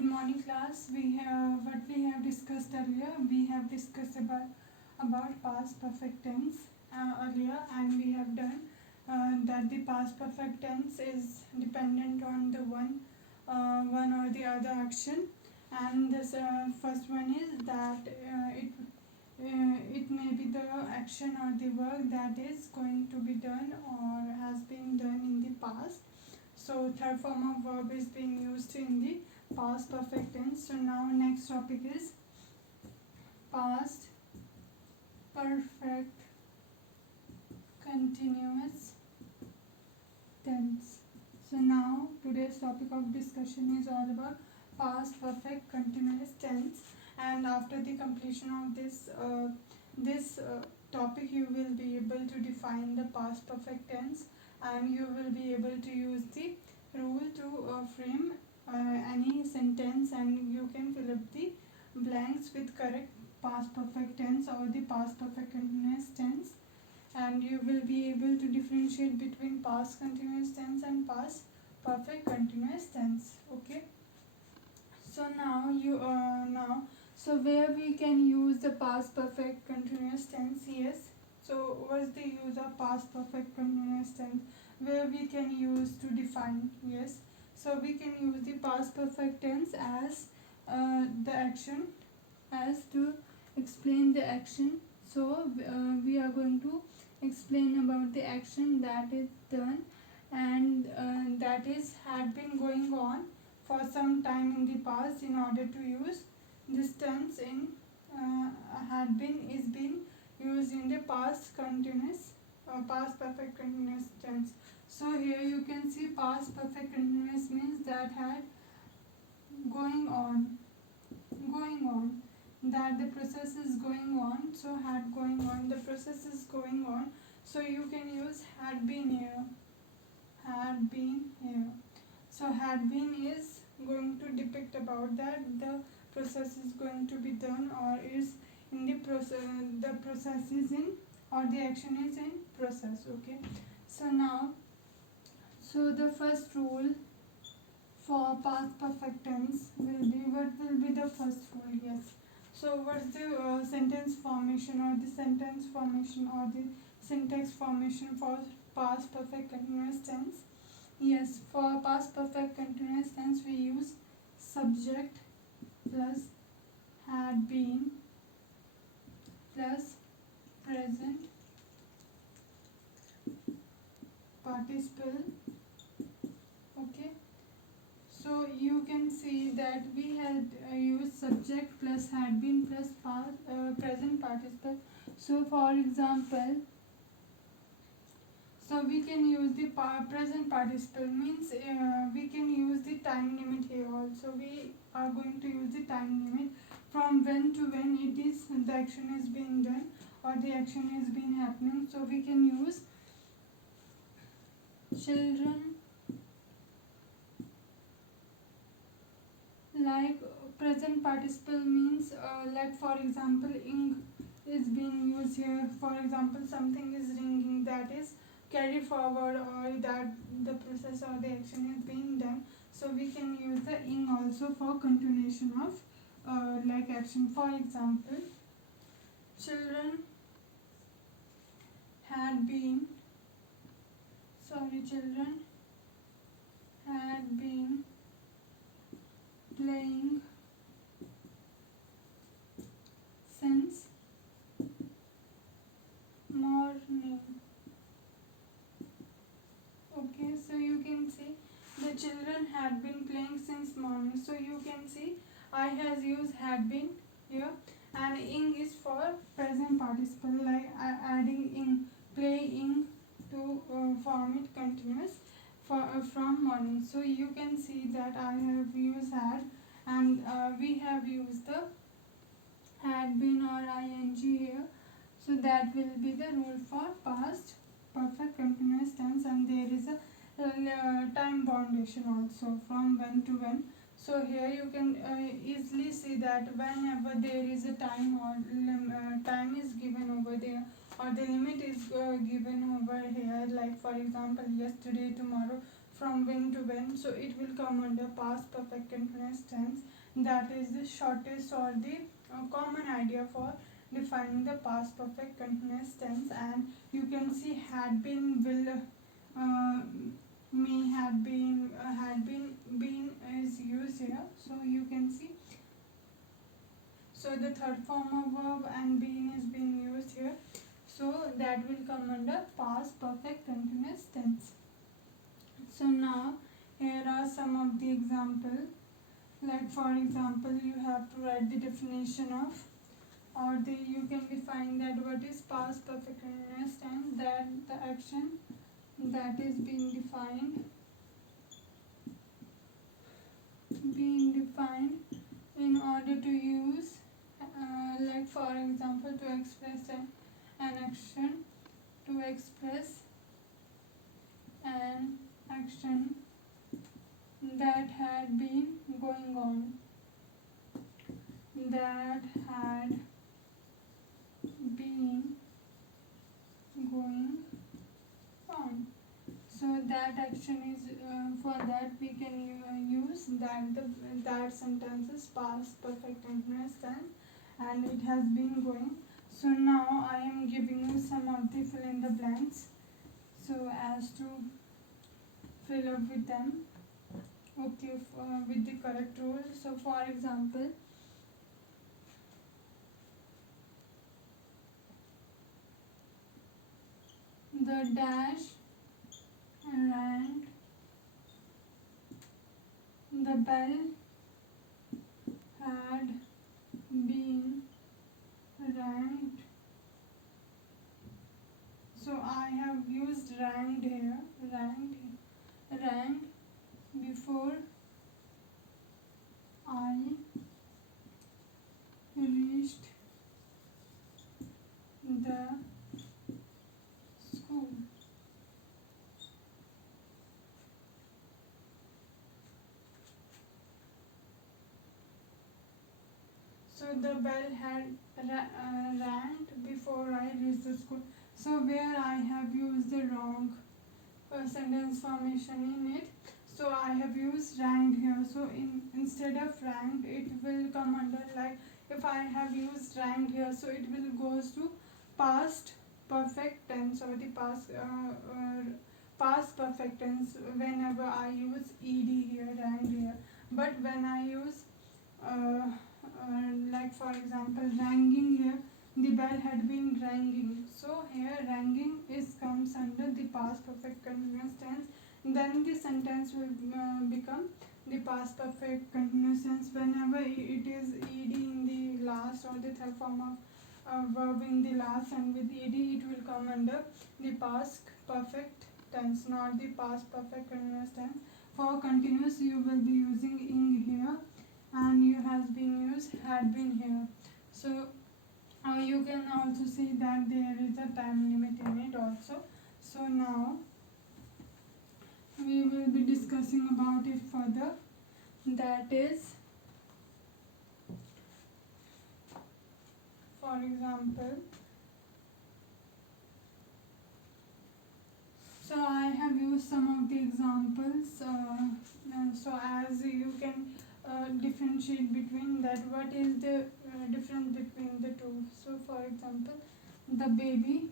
Good morning, class. We have discussed earlier. We have discussed about past perfect tense earlier, and we have done that the past perfect tense is dependent on the one or the other action, and this first one is that it may be the action or the work that is going to be done or has been done in the past. So third form of verb is being used in the past perfect tense. So now next topic is past perfect continuous tense. So now today's topic of discussion is all about past perfect continuous tense, and after the completion of this topic you will be able to define the past perfect tense, and you will be able to use the rule to frame any sentence, and you can fill up the blanks with correct past perfect tense or the past perfect continuous tense, and you will be able to differentiate between past continuous tense and past perfect continuous tense. Okay, so now where we can use the past perfect continuous tense? Yes, so what's the use of past perfect continuous tense where we can use to define? Yes, so we can use the past perfect tense as the action, as to explain the action. So we are going to explain about the action that is done, and that is had been going on for some time in the past. In order to use this tense in had been is being used in the past continuous past perfect continuous tense. So here you can see past perfect continuous means that had going on, going on, that the process is going on. So had going on, the process is going on, so you can use had been here, had been here. So had been is going to depict about that the process is going to be done or is in the process, the process is in, or the action is in process. Okay, so now, so the first rule for past perfect tense will be, what will be the first rule? Yes, so what's the sentence formation or the sentence formation or the syntax formation for past perfect continuous tense? Yes, for past perfect continuous tense we use subject plus had been plus present participle. Okay, so you can see that we had used subject plus had been plus present participle. So for example, so we can use the present participle means we can use the time limit here also. We are going to use the time limit from when to when it is the action is being done or the action is being happening. So we can use children, like present participle means like for example ing is being used here. For example, something is ringing, that is carry forward, or that the process or the action is being done. So we can use the ing also for continuation of like action. For example, children had been, children had been playing since morning. Okay, so you can see the children had been playing since morning. So you can see I has used had been here, and ing is for present participle, like adding ing, playing to form it continuous for from morning. So you can see that I have used had, and we have used the had been or ing here. So that will be the rule for past perfect continuous tense, and there is a time boundation also from when to when. So here you can easily see that whenever there is a time or time is given over there, or the limit is given over here, like for example yesterday, tomorrow, from when to when, so it will come under past perfect continuous tense. That is the shortest or the common idea for defining the past perfect continuous tense. And you can see had been, will, uh, may, been is used here. So you can see, so the third form of verb and been is being used here. So that will come under past perfect continuous tense. So now here are some of the examples. Like for example, you have to write the definition of, or you can define that what is past perfect continuous tense, that the action that is being defined in order to use, like for example, to express an action, to express an action that had been going on, that had been going on. So that action is, for that we can use that sentence is past perfect continuous tense and it has been going. So now I am giving you some of the fill in the blanks, so as to fill up with them, okay, with the correct rule. So for example, the dash rang, the bell had been rang. So I have used rang here, rang before I reached the school. So the bell had rang before I reached the school. So where I have used the wrong sentence formation in it, so I have used rang here. So instead of rang, it will come under, like if I have used rang here, so it will goes to past perfect tense or the past perfect tense whenever I use ed here, rang here. But when I use like for example, ranging here, the bell had been ringing. So here ringing is comes under the past perfect continuous tense. Then the sentence will become the past perfect continuous tense whenever it is ed in the last or the third form of verb in the last, and with ed it will come under the past perfect tense, not the past perfect continuous tense. For continuous you will be using ing here, and you has been used had been here. So you can also see that there is a time limit in it also. So now we will be discussing about it further. That is, for example, so I have used some of the examples, so as you can differentiate between that, what is the difference between the two. So for example, the baby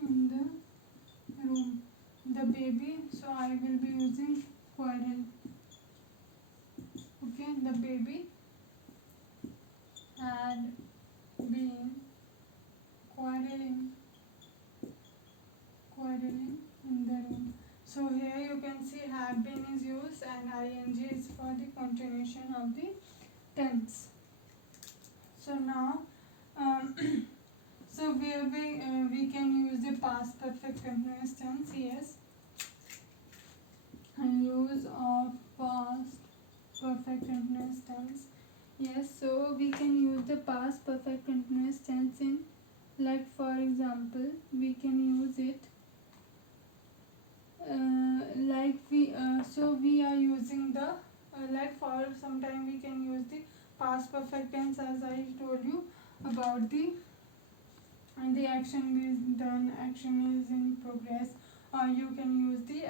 in the room, the baby, so I will be using quarrel, okay, the baby had been quarreling in the room. So here you can see have been is used and ing is for the continuation of the tense. So now so where we can use the past perfect continuous tense. Yes, and use of past perfect continuous tense. Yes, so we can use the past perfect continuous tense in, like for example, we can use it like so we are using the like for some time we can use the past perfect tense, as I told you about the the action is done, action is in progress, or you can use the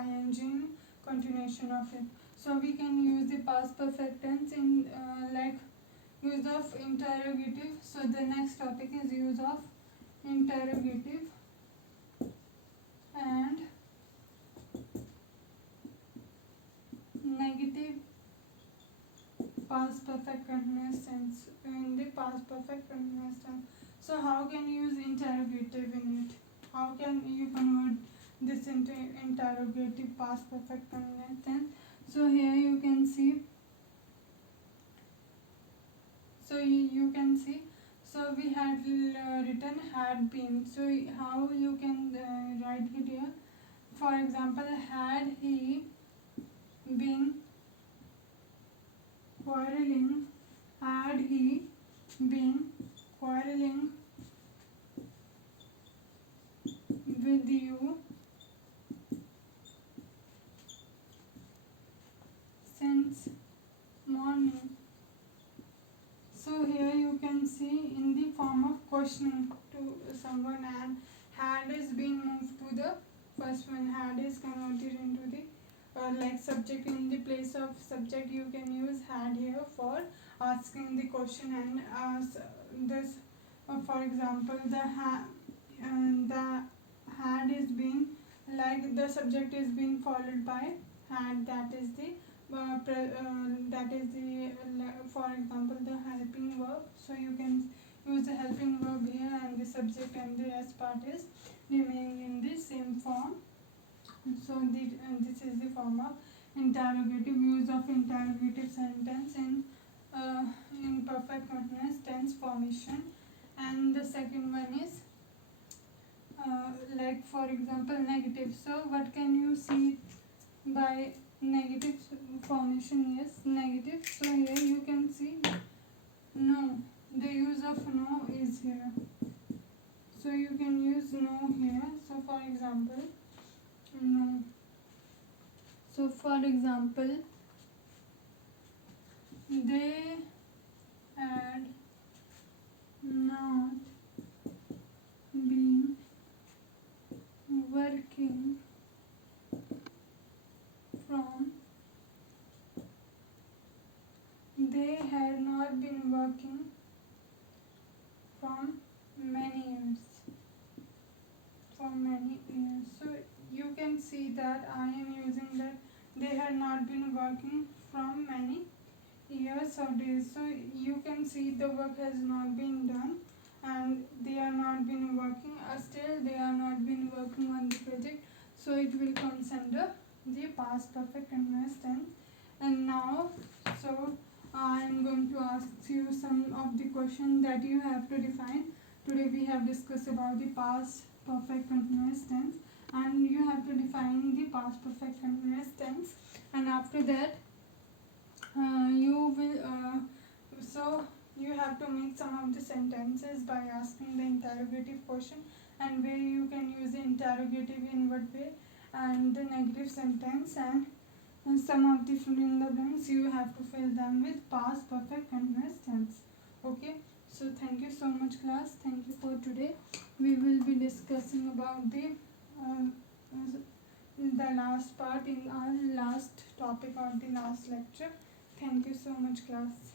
ing in continuation of it. So we can use the past perfect tense in like use of interrogative. So the next topic is use of interrogative and negative past perfect continuous tense in the past perfect continuous tense. So how can you use interrogative in it? How can you convert this into interrogative past perfect continuous tense? So here you can see. So you can see. So we had written had been. So how you can write it here? For example, had he been quarreling, had he been quarreling with you since morning. So here you can see in the form of questioning to someone, and had is being moved to the first one. Had is converted into the like subject. In the place of subject you can use had here for asking the question, and this for example the had is being like the subject is being followed by had, that is the for example the helping verb. So you can use the helping verb here, and the subject and the s part is remaining in the same form. So this is the form of interrogative, use of interrogative sentence in perfect continuous tense formation. And the second one is like for example negative. So what can you see by negative formation? Yes, negative. So here you can see no. The use of no is here. So you can use no here. So for example, no. So for example, they had not been working from they had not been working from many years. So you can see that I am using that they had not been working from many years or days. So you can see the work has not been done, and they are not been working, still they are not been working on the project. So it will comes under the past perfect continuous tense. And now, so I am going to ask you some of the questions that you have to define. Today we have discussed about the past perfect continuous tense, and you have to define the past perfect continuous tense. And after that you will so you have to make some of the sentences by asking the interrogative question, and where you can use the interrogative in what way, and the negative sentence, and some of the fill in the blanks you have to fill them with past perfect continuous tense. Okay, so thank you so much class, thank you for today. We will be discussing about the last part in our last topic or the last lecture. Thank you so much class.